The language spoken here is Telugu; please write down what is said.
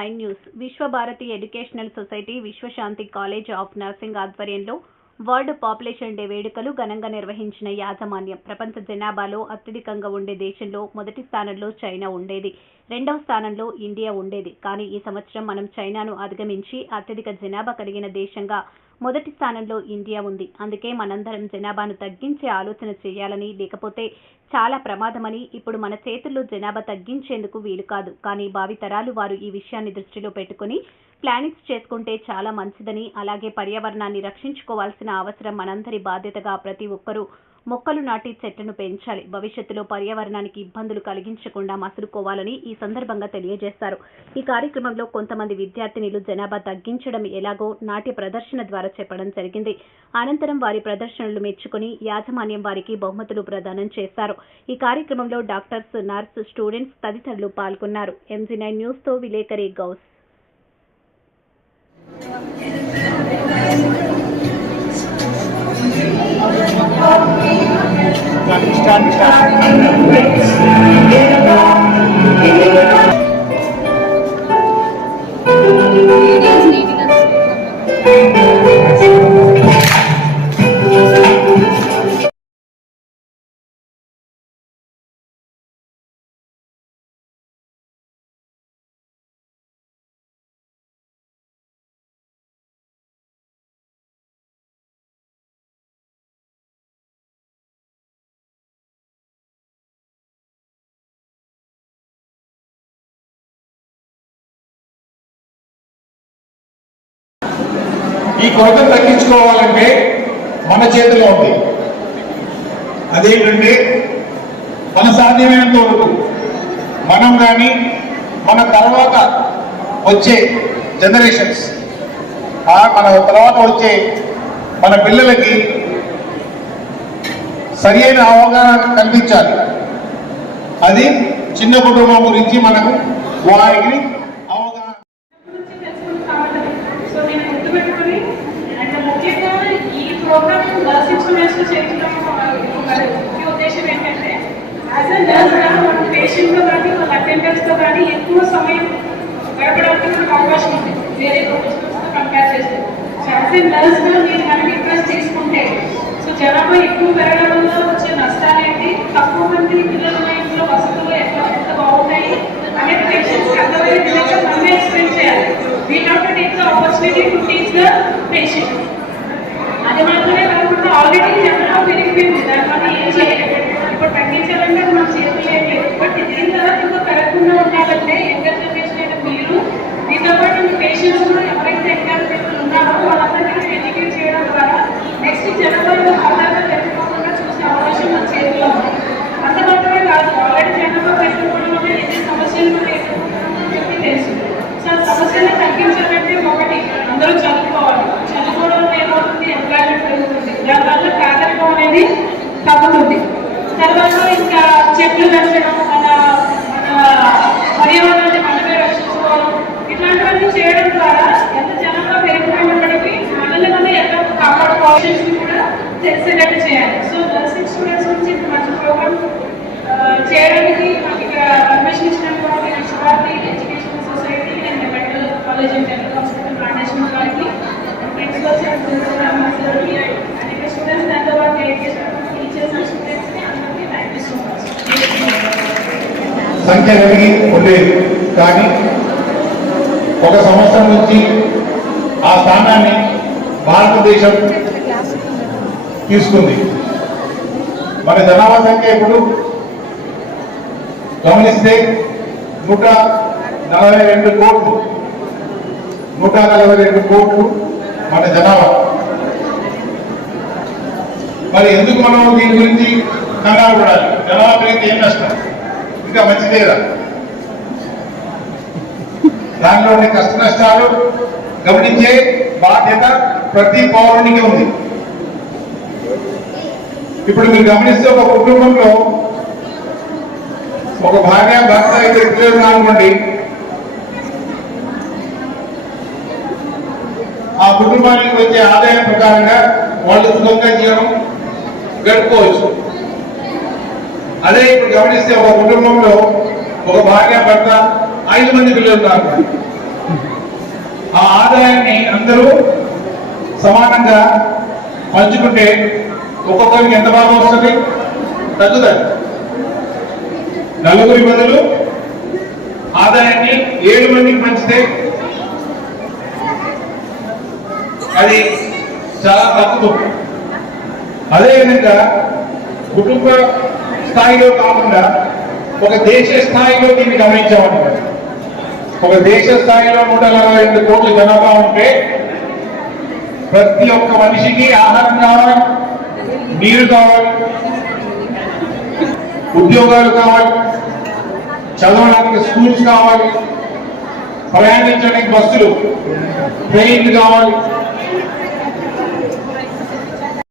9 news Vishwabharati educational society Vishwashanti college of nursing ఆధ్వర్యంలో వరల్డ్ పాపులేషన్ డే వేడుకలు ఘనంగా నిర్వహించిన యాజమాన్యం ప్రపంచ జనాభాలో అత్యధికంగా ఉండే దేశంలో మొదటి స్థానంలో చైనా ఉండేది, రెండవ స్థానంలో ఇండియా ఉండేది. కానీ ఈ సంవత్సరం మనం చైనాను అధిగమించి అత్యధిక జనాభా కలిగిన దేశంగా మొదటి స్థానంలో ఇండియా ఉంది. అందుకే మనందరం జనాభాను తగ్గించే ఆలోచన చేయాలని, లేకపోతే చాలా ప్రమాదమని. ఇప్పుడు మన చేతుల్లో జనాభా తగ్గించేందుకు వీలు కాదు, కానీ భావితరాలు వారు ఈ విషయాన్ని దృష్టిలో పెట్టుకుని ప్లానింగ్స్ చేసుకుంటే చాలా మంచిదని, అలాగే పర్యావరణాన్ని రక్షించుకోవాల్సిన అవసరం మనందరి బాధ్యతగా ప్రతి ఒక్కరూ మొక్కలు నాటి చెట్లను పెంచాలి, భవిష్యత్తులో పర్యావరణానికి ఇబ్బందులు కలిగించకుండా మసులుకోవాలని ఈ సందర్భంగా తెలియజేశారు. ఈ కార్యక్రమంలో కొంతమంది విద్యార్థినులు జనాభా తగ్గించడం ఎలాగో నాట్య ప్రదర్శన ద్వారా చెప్పడం జరిగింది. అనంతరం వారి ప్రదర్శనలు మెచ్చుకుని యాజమాన్యం వారికి బహుమతులు ప్రదానం చేశారు. ఈ కార్యక్రమంలో డాక్టర్స్, నర్స్, స్టూడెంట్స్ తదితరులు పాల్గొన్నారు. MG9 న్యూస్ తో విలేకరి గౌస్. ఈ కొరతను తగ్గించుకోవాలంటే మన చేతిలో ఉంది. అదేంటంటే మన సాధ్యమైనంత వరకు మనం కానీ మన తర్వాత వచ్చే జనరేషన్స్, మన తర్వాత వచ్చే మన పిల్లలకి సరి అయిన అవగాహన కల్పించాలి. అది చిన్న కుటుంబం గురించి మనకు వారికి ఉద్దేశం ఏంటంటే యాజ్ ఎ నర్స్ మనం పేషెంట్తో కానీ వాళ్ళ అటెండర్స్తో కానీ ఎక్కువ సమయం గడపడానికి మనకు అవకాశం ఉంది వేరే ప్రొఫెషనల్స్తో కంపేర్ చేస్తే. సో యాజ్ ఎ నర్స్గా మీరు మనం ఇంట్రెస్ట్ తీసుకుంటే సో జనాభా ఎక్కువ పెరగడం వల్ల వచ్చే నష్టాలు ఏంటి, తక్కువ మంది పిల్లల ఇంట్లో వసతులు ఎంత బాగున్నాయి అనేది పేషెంట్స్కి అర్థమయ్యే విధంగా మనమే ఎక్స్ప్లెయిన్ చేయాలి. We have to take the opportunity to teach the patient. అది మాత్రమే కాకుండా ఆల్రెడీ జనాభా పెరిగిపోయింది, దానివల్ల ఏం చేయలేదు. ఇప్పుడు తగ్గించాలంటే మనం చేతులు ఏం లేదు. బట్ దీని తర్వాత ఇంకా పెరగకుండా ఉండాలంటే యంగర్ జనరేషన్ అయిన మీరు దీంతో పాటు మీ పేషెంట్స్ కూడా ఎవరైతే యంగర్ పీపుల్ ఉన్నారో వాళ్ళందరికీ ఎడ్యుకేట్ చేయడం ద్వారా నెక్స్ట్ జనాభా ఆధారంగా పెరుగుకోకుండా చూసే అవకాశం మన చేతిలో ఉంది. అంత మాత్రమే కాదు, ఆల్రెడీ జనాభా పెరుగుకోవడం వల్ల ఎన్ని సమస్యలు మనం ఎదుర్కొంటున్నామని చెప్పి తెలుసు. సో ఆ సమస్యలను తగ్గించాలంటే ఒకటి అందరూ చదువుకోవాలి. చదువుకోవడం ఏమవుతుంది, ఎంప్లాయ్మెంట్ పెరుగుతుంది, దానివల్ల పేదరికం అనేది తగ్గుతుంది. తర్వాత ఇంకా చెట్లు పెంచడం, మన పర్యావరణాన్ని మనమే రక్షించుకోవడం, ఇట్లాంటివన్నీ చేయడం ద్వారా ఎంత జనాభా పెరిగిపోయినప్పటికీ మనల్ని మనం ఎలా కాపాడుకోవాల్సి కూడా తెలిసేటట్టు చేయాలి. సో నర్సింగ్ స్టూడెంట్స్ నుంచి మంచి ప్రోగ్రామ్ చేయడానికి మాకు ఇక్కడ పర్మిషన్ ఇచ్చినటువంటి Vishwabharati educational society and medical college and dental hospital foundation వారికి, ప్రిన్సిపల్స్ అండ్ స్టూడెంట్స్, దాంతో పాటు టీచర్స్, స్టూడెంట్స్కి అందరికీ థ్యాంక్ యూ సో మచ్. సంఖ్య కలిగి ఉండేది, కానీ ఒక సంవత్సరం నుంచి ఆ స్థానాన్ని భారతదేశం తీసుకుంది. మన జనాభా సంఖ్య ఇప్పుడు గమనిస్తే 142 కోట్లు, 142 కోట్లు మన జనాభా. మరి ఎందుకు మనం దీని గురించి కంగారు పడాలి? జనాభా పెరిగితే ఏం నష్టం? ఇంకా మంచిదేరా. దానిలో ఉండే కష్ట నష్టాలు గమనించే బాధ్యత ప్రతి పౌరునికి ఉంది. ఇప్పుడు మీరు గమనిస్తే ఒక కుటుంబంలో ఒక భార్య, భర్త, 5 పిల్లలు అనుకోండి. ఆ కుటుంబానికి వచ్చే ఆదాయం ప్రకారంగా వాళ్ళు సుఖంగా జీవనం గడుపుకోవచ్చు. అదే ఇప్పుడు గమనిస్తే ఒక కుటుంబంలో ఒక భార్య, భర్త, 5 మంది పిల్లలు ఉన్నారు. ఆ ఆదాయాన్ని అందరూ సమానంగా పంచుకుంటే ఒక్కొక్కరికి ఎంత బాగా వస్తుంది? తగ్గుతుంది. నలుగురి బదులు ఆదాయాన్ని 7 మందికి పంచితే అది చాలా తగ్గుతుంది. అదేవిధంగా కుటుంబ స్థాయిలో కాకుండా ఒక దేశ స్థాయిలో దీన్ని గమనించామన్నమాట. ఒక దేశ స్థాయిలో 142 కోట్ల జనాభా ఉంటే ప్రతి ఒక్క మనిషికి ఆహారం కావాలి, నీరు కావాలి, ఉద్యోగాలు కావాలి, చదవడానికి స్కూల్స్ కావాలి, ప్రయాణించడానికి బస్సులు, ట్రైన్లు కావాలి,